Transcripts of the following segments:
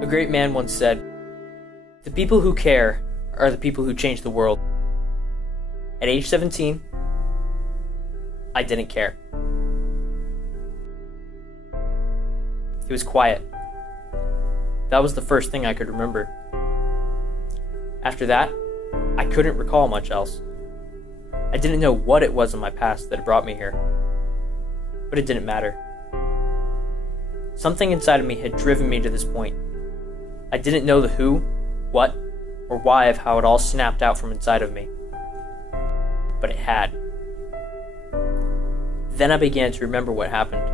A great man once said, "The people who care are the people who change the world." At age 17, I didn't care. It was quiet. That was the first thing I could remember. After that, I couldn't recall much else. I didn't know what it was in my past that had brought me here. But it didn't matter. Something inside of me had driven me to this point. I didn't know the who, what, or why of how it all snapped out from inside of me. But it had. Then I began to remember what happened.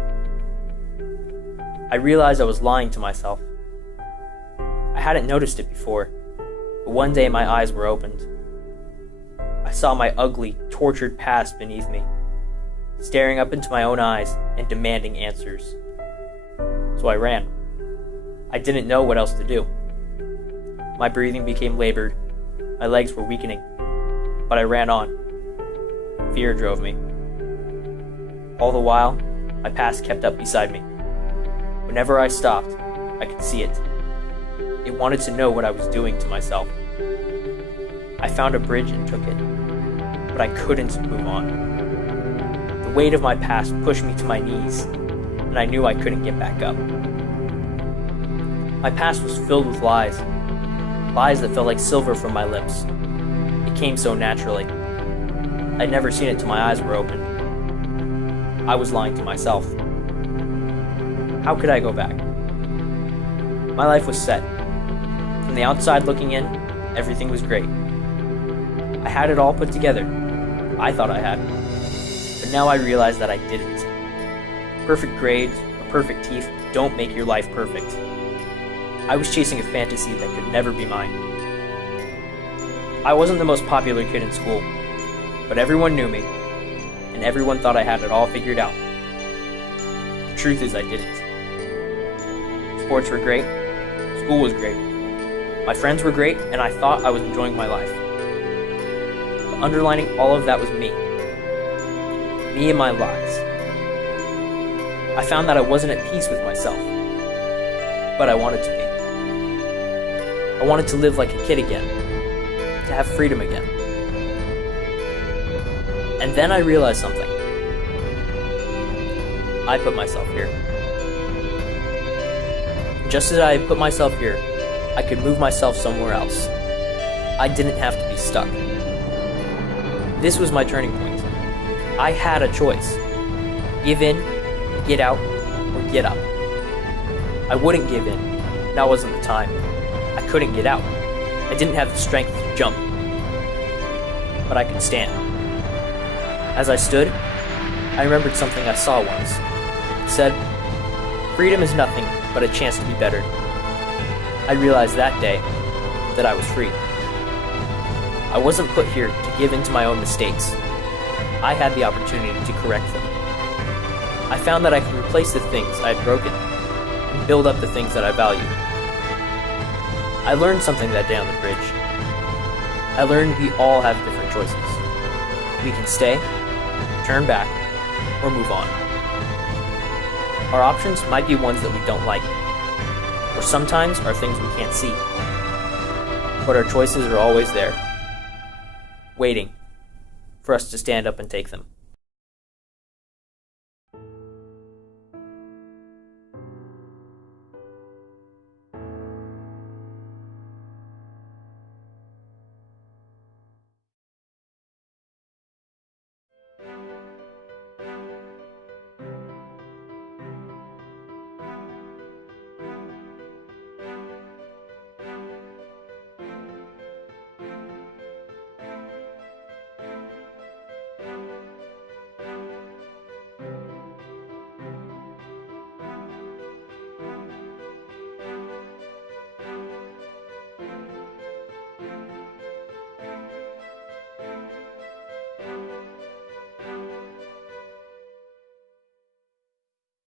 I realized I was lying to myself. I hadn't noticed it before, but one day my eyes were opened. I saw my ugly, tortured past beneath me, staring up into my own eyes and demanding answers. So I ran. I didn't know what else to do. My breathing became labored. My legs were weakening. But I ran on. Fear drove me. All the while, my past kept up beside me. Whenever I stopped, I could see it. It wanted to know what I was doing to myself. I found a bridge and took it, but I couldn't move on. The weight of my past pushed me to my knees, and I knew I couldn't get back up. My past was filled with lies that felt like silver from my lips. It came so naturally. I'd never seen it till my eyes were open. I was lying to myself. How could I go back? My life was set. From the outside looking in, everything was great. I had it all put together. I thought I had. But now I realize that I didn't. Perfect grades or perfect teeth don't make your life perfect. I was chasing a fantasy that could never be mine. I wasn't the most popular kid in school, but everyone knew me, and everyone thought I had it all figured out. The truth is I didn't. Sports were great, school was great, my friends were great, and I thought I was enjoying my life. But underlining all of that was me. Me and my lies. I found that I wasn't at peace with myself, but I wanted to be. I wanted to live like a kid again, to have freedom again. And then I realized something. I put myself here. Just as I put myself here, I could move myself somewhere else. I didn't have to be stuck. This was my turning point. I had a choice. Give in, get out, or get up. I wouldn't give in. Now wasn't the time. I couldn't get out. I didn't have the strength to jump. But I could stand. As I stood, I remembered something I saw once. It said, "Freedom is nothing but a chance to be better." I realized that day that I was free. I wasn't put here to give in to my own mistakes. I had the opportunity to correct them. I found that I could replace the things I had broken and build up the things that I valued. I learned something that day on the bridge. I learned we all have different choices. We can stay, turn back, or move on. Our options might be ones that we don't like, or sometimes are things we can't see. But our choices are always there, waiting for us to stand up and take them.